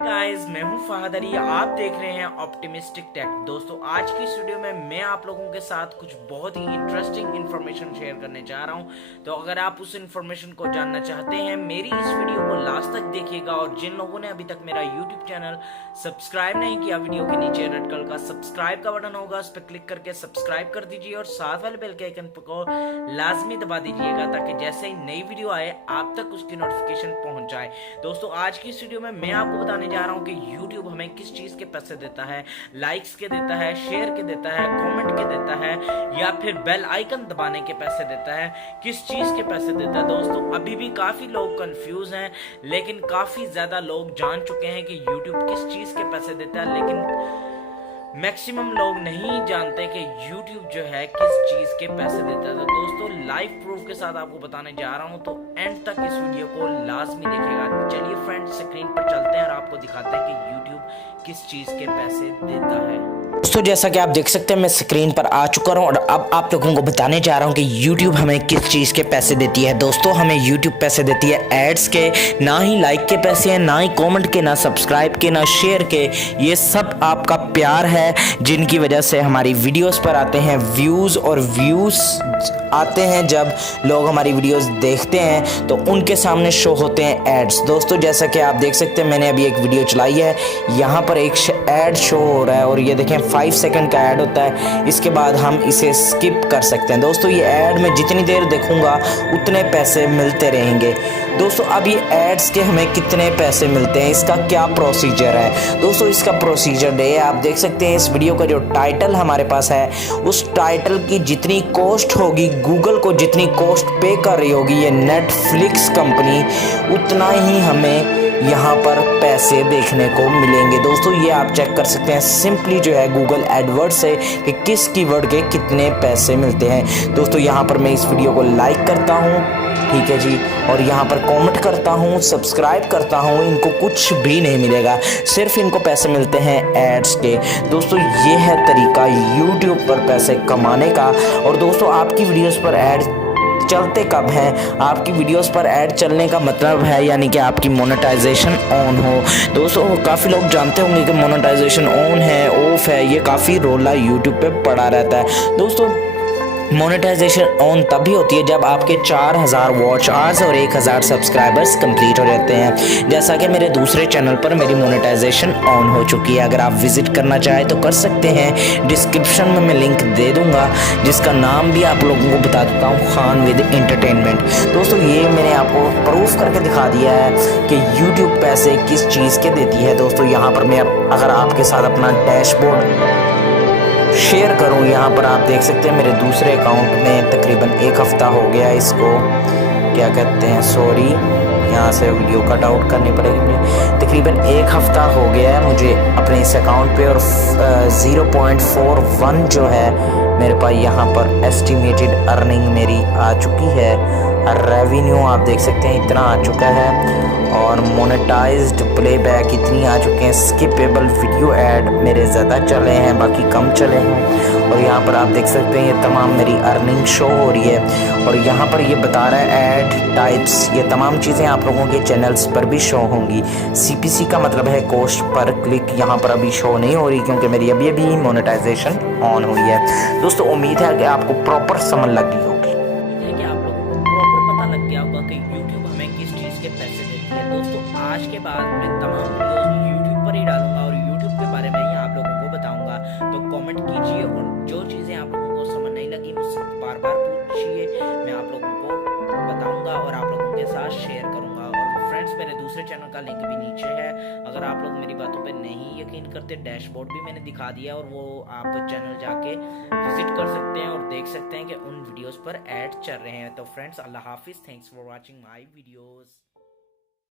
Guys, मैं हूं फहद अली। आप देख रहे हैं ऑप्टिमिस्टिक टेक। दोस्तों, आज की इस वीडियो में मैं आप लोगों के साथ कुछ बहुत ही इंटरेस्टिंग इन्फॉर्मेशन शेयर करने जा रहा हूं। तो अगर आप उस इन्फॉर्मेशन को जानना चाहते हैं, मेरी इस वीडियो को लास्ट तक देखिएगा। और जिन लोगों ने अभी तक मेरा यूट्यूब चैनल सब्सक्राइब नहीं किया, वीडियो के नीचे रेड कलर का सब्सक्राइब का बटन होगा, उस पर क्लिक करके सब्सक्राइब कर दीजिए और साथ वाले बेल के आइकन को लाजमी दबा दीजिएगा, ताकि जैसे ही नई वीडियो आए आप तक उसकी नोटिफिकेशन पहुंच जाए। दोस्तों, आज की इस वीडियो में मैं आपको बताने जा रहा हूं कि YouTube हमें किस चीज के पैसे देता है। लाइक्स के देता है, शेयर के देता है, कमेंट के देता है, या फिर बेल आइकन दबाने के पैसे देता है। किस चीज के पैसे देता है? दोस्तों, अभी भी काफी लोग कंफ्यूज हैं, लेकिन काफी ज्यादा लोग जान चुके हैं कि YouTube किस चीज के पैसे देता है। लेकिन मैक्सिमम लोग नहीं जानते कि YouTube जो है किस चीज के पैसे देता है। तो दोस्तों, लाइव प्रूफ के साथ आपको बताने जा रहा हूं, तो एंड तक इस वीडियो को लाजमी देखिएगा। चलिए फ्रेंड्स, स्क्रीन पर चलते हैं और आपको दिखाते हैं कि YouTube किस चीज के पैसे देता है। दोस्तों, जैसा कि आप देख सकते हैं, मैं स्क्रीन पर आ चुका हूं और अब आप लोगों को बताने जा रहा हूं कि YouTube हमें किस चीज़ के पैसे देती है। दोस्तों, हमें YouTube पैसे देती है एड्स के, ना ही लाइक के पैसे हैं, ना ही कमेंट के, ना सब्सक्राइब के, ना शेयर के। ये सब आपका प्यार है, जिनकी वजह से हमारी वीडियोस पर आते हैं व्यूज़, और व्यूज़ आते हैं जब लोग हमारी वीडियोस देखते हैं तो उनके सामने शो होते हैं एड्स। दोस्तों, जैसा कि आप देख सकते हैं, मैंने अभी एक वीडियो चलाई है, यहाँ पर एक ऐड शो हो रहा है और ये देखें 5 सेकंड का ऐड होता है। इसके बाद हम इसे स्किप कर सकते हैं। दोस्तों, ये ऐड में जितनी देर देखूंगा उतने पैसे मिलते रहेंगे। दोस्तों, अब ये एड्स के हमें कितने पैसे मिलते हैं, इसका क्या प्रोसीजर है? दोस्तों, इसका प्रोसीजर है, आप देख सकते हैं इस वीडियो का जो टाइटल हमारे पास है, उस टाइटल की जितनी कॉस्ट होगी, गूगल को जितनी कॉस्ट पे कर रही होगी ये नेटफ्लिक्स कंपनी, उतना ही हमें यहाँ पर पैसे देखने को मिलेंगे। दोस्तों, ये आप चेक कर सकते हैं सिंपली जो है गूगल एडवर्ड से कि किस कीवर्ड के कितने पैसे मिलते हैं। दोस्तों, यहाँ पर मैं इस वीडियो को लाइक करता हूँ, ठीक है जी, और यहाँ पर कमेंट करता हूँ, सब्सक्राइब करता हूँ, इनको कुछ भी नहीं मिलेगा, सिर्फ इनको पैसे मिलते हैं एड्स के। दोस्तों, ये है तरीका YouTube पर पैसे कमाने का। और दोस्तों, आपकी वीडियोस पर ऐड चलते कब हैं? आपकी वीडियोस पर ऐड चलने का मतलब है यानी कि आपकी मोनेटाइजेशन ऑन हो। दोस्तों, काफ़ी लोग जानते होंगे कि मोनेटाइजेशन ऑन है, ऑफ है, ये काफ़ी रोला YouTube पे पड़ा रहता है। दोस्तों, मोनेटाइजेशन ऑन तभी होती है जब आपके 4000 वॉच आवर्स और 1000 सब्सक्राइबर्स कंप्लीट हो जाते हैं। जैसा कि मेरे दूसरे चैनल पर मेरी मोनेटाइजेशन ऑन हो चुकी है। अगर आप विजिट करना चाहें तो कर सकते हैं, डिस्क्रिप्शन में मैं लिंक दे दूंगा, जिसका नाम भी आप लोगों को बता देता हूँ, खान विद एंटरटेनमेंट। दोस्तों, ये मैंने आपको प्रूफ करके दिखा दिया है कि YouTube पैसे किस चीज़ के देती है। दोस्तों, यहाँ पर मैं अगर आपके साथ अपना डैशबोर्ड शेयर करूं, यहाँ पर आप देख सकते हैं मेरे दूसरे अकाउंट में तकरीबन 1 हफ़्ता हो गया, इसको क्या कहते हैं, सॉरी, यहाँ से वीडियो कट आउट करनी पड़ेगी मुझे। तकरीबन 1 हफ़्ता हो गया है मुझे अपने इस अकाउंट पे, और 0.41 जो है मेरे पास यहाँ पर एस्टिमेटेड अर्निंग मेरी आ चुकी है। रेवेन्यू आप देख सकते हैं इतना आ चुका है, और मोनेटाइज्ड प्लेबैक इतनी आ चुके हैं। स्किपेबल वीडियो ऐड मेरे ज़्यादा चले हैं, बाकी कम चले हैं। और यहाँ पर आप देख सकते हैं ये तमाम मेरी अर्निंग शो हो रही है, और यहाँ पर ये बता रहा है ऐड टाइप्स, ये तमाम चीज़ें आप लोगों के चैनल्स पर भी शो होंगी। CPC का मतलब है कॉस्ट पर क्लिक, यहाँ पर अभी शो नहीं हो रही क्योंकि मेरी अभी मोनेटाइजेशन ऑन हुई है। दोस्तों, उम्मीद है कि आपको प्रॉपर समझ लगी होगी, कि आप लोगों को प्रॉपर पता लग गया होगा कि YouTube हमें किस चीज के पैसे देती है। दोस्तों, आज के बाद मैं तमाम वीडियोस YouTube पर ही डालूंगा और YouTube के बारे में ही आप लोगों को बताऊंगा। तो कमेंट कीजिए, और जो चीजें आप लोगों को समझ नहीं लगी मुझसे बार बार पूछिए, मैं आप लोगों को बताऊंगा और आप लोगों के साथ शेयर करूंगा। और फ्रेंड्स, मेरे दूसरे चैनल का लिंक भी नीचे है, अगर आप लोग मेरी बातों पे नहीं यकीन करते, डैशबोर्ड भी मैंने दिखा दिया, और वो आप चैनल जाके विजिट कर सकते हैं और देख सकते हैं कि उन वीडियोस पर ऐड चल रहे हैं। तो फ्रेंड्स, अल्लाह हाफिज़, thanks for watching my videos.